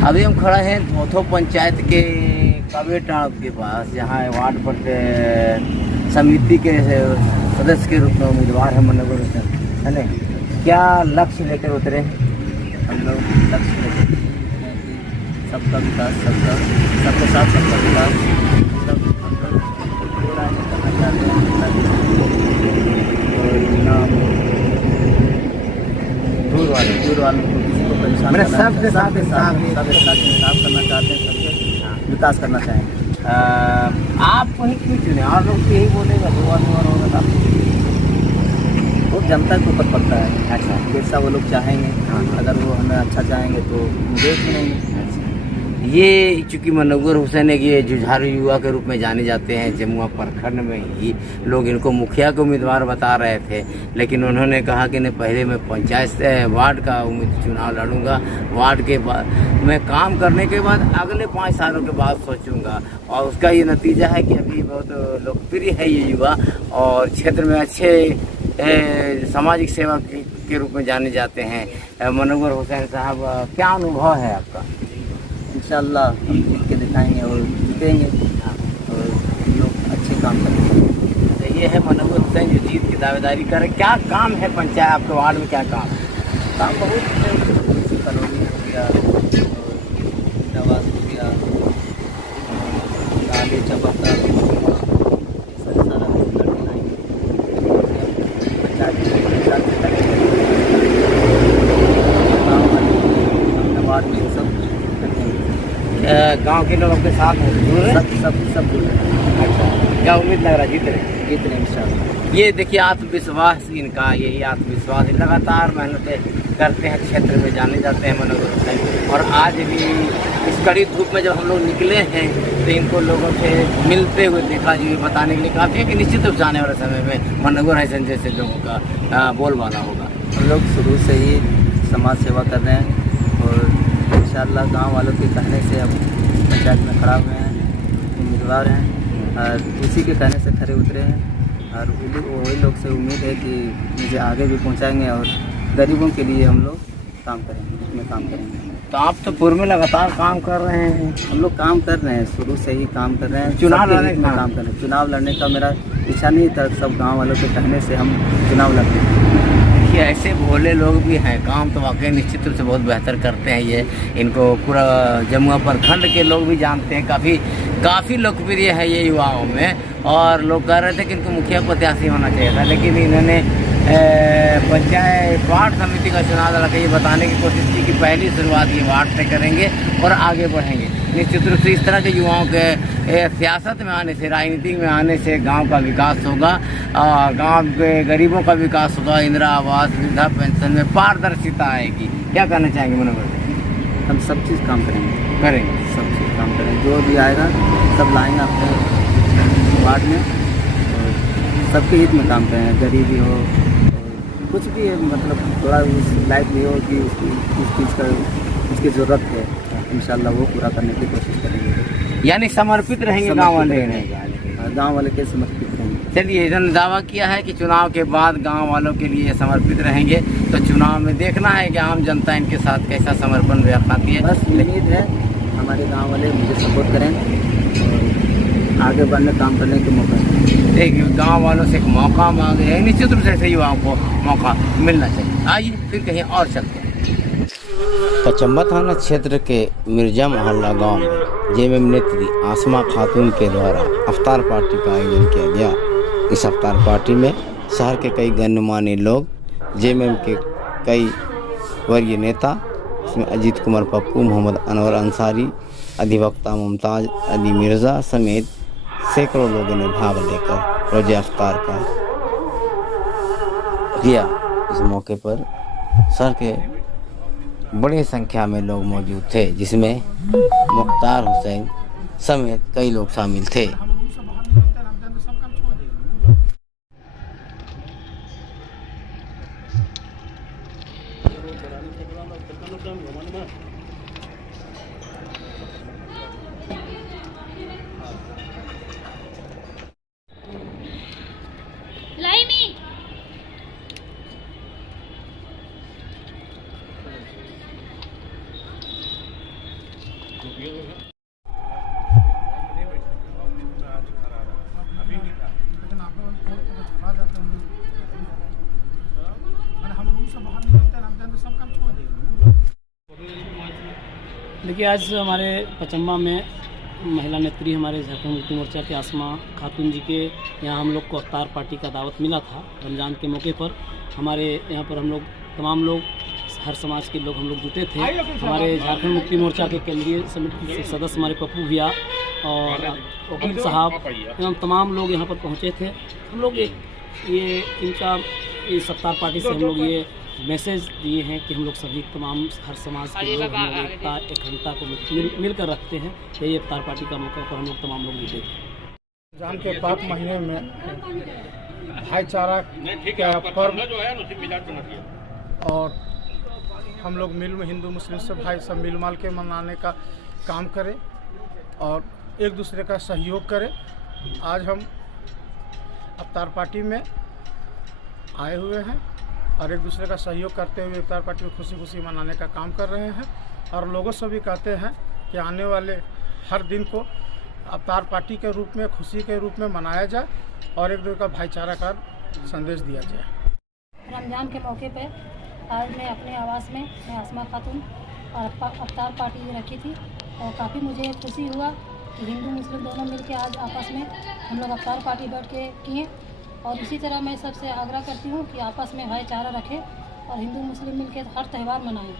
अभी हम खड़े हैं धोथो पंचायत के कवेटाड़ के पास, जहाँ वार्ड पर समिति के सदस्य के रूप में उम्मीदवार है मनोहर हुसैन, है ना। क्या लक्ष्य लेकर उतरे हैं? हम लोग लक्ष्य लेकर सबका विकास, सबके साथ सबका विकास, सब हम लोग पूरा करना चाहते हैं। दूर वालों को किसी को परेशान मैंने करना सबके साथ इंसाफ करना चाहते हैं, सबके विकास करना चाहेंगे। आप वही क्यों चुने? और लोग तो यही बोलेगा दो आदमी और होगा आप। वो जनता के ऊपर पड़ता है। अच्छा, जैसा वो लोग चाहेंगे, अगर वो हमें अच्छा चाहेंगे तो मुझे चुनेंगे। ये चूँकि मनोहर हुसैन एक ये जुझारू युवा के रूप में जाने जाते हैं, जमुआ प्रखंड में ही लोग इनको मुखिया के उम्मीदवार बता रहे थे, लेकिन उन्होंने कहा कि नहीं, पहले मैं पंचायत वार्ड का चुनाव लड़ूंगा, वार्ड के बाद मैं काम करने के बाद अगले 5 सालों के बाद सोचूंगा। और उसका ये नतीजा है कि अभी बहुत लोकप्रिय है ये युवा और क्षेत्र में अच्छे सामाजिक सेवा के रूप में जाने जाते हैं। मनोहर हुसैन साहब, क्या अनुभव है आपका? इंशाअल्लाह हम जीत के दिखाएंगे और जीतेंगे और लोग अच्छे काम करेंगे। तो ये है मनोहर हुसैन जो जीत की दावेदारी कर रहे। क्या काम है पंचायत आपके वार्ड में? क्या काम है? काम बहुत है, कॉलोनी हो गया, आवास हो गया, नाले चबक्का, सारा कुछ करके लाएंगे। वार्ड में सब गांव के लोग आपके साथ हैं? सब जुड़ रहे हैं। अच्छा, क्या उम्मीद लग रहा है जीत रहे? इंशाअल्लाह। ये देखिए आत्मविश्वास इनका, यही आत्मविश्वास, लगातार मेहनतें करते हैं, क्षेत्र में जाने जाते हैं मनोहर हुसैन। और आज भी इस कड़ी धूप में जब हम लोग निकले हैं तो इनको लोगों से मिलते हुए देखा, जो ये बताने के लिए काफ़ी है कि निश्चित रूप से आने वाले समय में मनोहर हुसैन जैसे लोगों का बोलबाला होगा। हम लोग शुरू से ही समाज सेवा कर रहे हैं और इंशाअल्लाह गांव वालों के कहने से अब पंचायत में खड़ा हुए हैं, उम्मीदवार हैं और उसी के कहने से खड़े उतरे हैं। और वही लोग से उम्मीद है कि मुझे आगे भी पहुंचाएंगे और गरीबों के लिए हम लोग काम करेंगे, उसमें काम करेंगे। तो आप तो पूर्व में लगातार काम कर रहे हैं। हम लोग काम कर रहे हैं, शुरू से ही काम कर रहे हैं। चुनाव सबके लड़ने हित में का? काम कर रहे हैं। चुनाव लड़ने का मेरा इच्छा नहीं था, सब गाँव वालों के कहने से हम चुनाव लड़ते हैं। देखिए ऐसे भोले लोग भी हैं, काम तो वाकई निश्चित रूप से बहुत बेहतर करते हैं। ये इनको पूरा जमुआ प्रखंड के लोग भी जानते हैं, काफ़ी लोकप्रिय है ये युवाओं में। और लोग कह रहे थे कि इनको मुखिया प्रत्याशी होना चाहिए था, लेकिन इन्होंने पंचायत वार्ड समिति का चुनाव लड़ा के ये बताने की कोशिश की कि पहली शुरुआत ये वार्ड से करेंगे और आगे बढ़ेंगे। निश्चित रूप से इस तरह के युवाओं के सियासत में आने से, राजनीति में आने से गांव का विकास होगा, गांव के गरीबों का विकास होगा, इंदिरा आवास, वृद्धा पेंशन में पारदर्शिता आएगी। क्या करना चाहेंगे मनोहर? हम सब चीज़ काम करेंगे, सब चीज़ काम करेंगे, जो भी आएगा सब लाएंगे अपने वार्ड में और सबके हित में काम करेंगे। गरीबी हो और कुछ भी है, मतलब थोड़ा उस लाइफ भी हो कि उस चीज़ का उसकी ज़रूरत है, इंशाअल्लाह वो पूरा करने की कोशिश करेंगे। यानी समर्पित रहेंगे गाँव वाले? गाँव वाले के समर्पित रहेंगे। चलिए, इन्होंने दावा किया है कि चुनाव के बाद गांव वालों के लिए समर्पित रहेंगे। तो चुनाव में देखना है कि आम जनता इनके साथ कैसा समर्पण दिखाती है। बस उम्मीद है हमारे गांव वाले मुझे सपोर्ट करें और आगे बढ़ने, काम करने के मौका दें। एक गाँव वालों से एक मौका मांगे हैं, निश्चित रूप से ऐसे युवाओं को मौका मिलना चाहिए। आइए फिर कहीं और चलते हैं। कचम्बा थाना क्षेत्र के मिर्जा मोहल्ला गांव में जेएमएम नेत्री आसमा खातून के द्वारा अफ्तार पार्टी का आयोजन किया गया। इस अफ्तार पार्टी में शहर के कई गण्यमान्य लोग, जेएमएम के कई वरीय नेता, इसमें अजीत कुमार पप्पू, मोहम्मद अनवर अंसारी, अधिवक्ता मुमताज़ अली मिर्ज़ा समेत सैकड़ों लोगों ने भाग लेकर रोज़े अफ्तार का किया। इस मौके पर शहर के बड़ी संख्या में लोग मौजूद थे, जिसमें मुख्तार हुसैन समेत कई लोग शामिल थे। देखिए, आज हमारे पचम्मा में महिला नेत्री हमारे झारखंड मुक्ति मोर्चा के आसमा खातून जी के यहाँ हम लोग को अफ्तार पार्टी का दावत मिला था। रमज़ान के मौके पर हमारे यहाँ पर हम लोग तमाम लोग हर समाज के लोग हम लोग जुटे थे। हमारे झारखंड मुक्ति मोर्चा के केंद्रीय समिति के सदस्य हमारे पप्पू भैया और वकील साहब एवं तमाम लोग यहाँ पर पहुँचे थे। हम लोग ये इनका इस अफ्तार पार्टी से हम लोग ये मैसेज दिए हैं कि हम लोग सभी तमाम हर समाज के लोग हम लोग एकता अखंडता को मिलकर रखते हैं। यही अफ्तार पार्टी का मौका पर हम लोग तमाम लोग जुटे थे। रमजान के पाक महीने में भाईचारा का पर्व और हम लोग हिंदू मुस्लिम सब भाई सब मिलमाल के मनाने का काम करें और एक दूसरे का सहयोग करें। आज हम अफ्तार पार्टी में आए हुए हैं और एक दूसरे का सहयोग करते हुए इफ्तार पार्टी में खुशी खुशी मनाने का काम कर रहे हैं और लोगों से भी कहते हैं कि आने वाले हर दिन को अफ्तार पार्टी के रूप में खुशी के रूप में मनाया जाए और एक दूसरे का भाईचारा का संदेश दिया जाए। रमज़ान के मौके पर आज मैं अपने आवास में मैं आसमा खातून और अफ्तार पार्टी रखी थी और काफ़ी मुझे खुशी हुआ कि हिंदू मुस्लिम दोनों मिलकर आज आपस में हम लोग अफ्तार पार्टी बैठ के किए। और इसी तरह मैं सबसे आग्रह करती हूँ कि आपस में भाईचारा रखें और हिंदू मुस्लिम मिलकर हर त्यौहार मनाएं।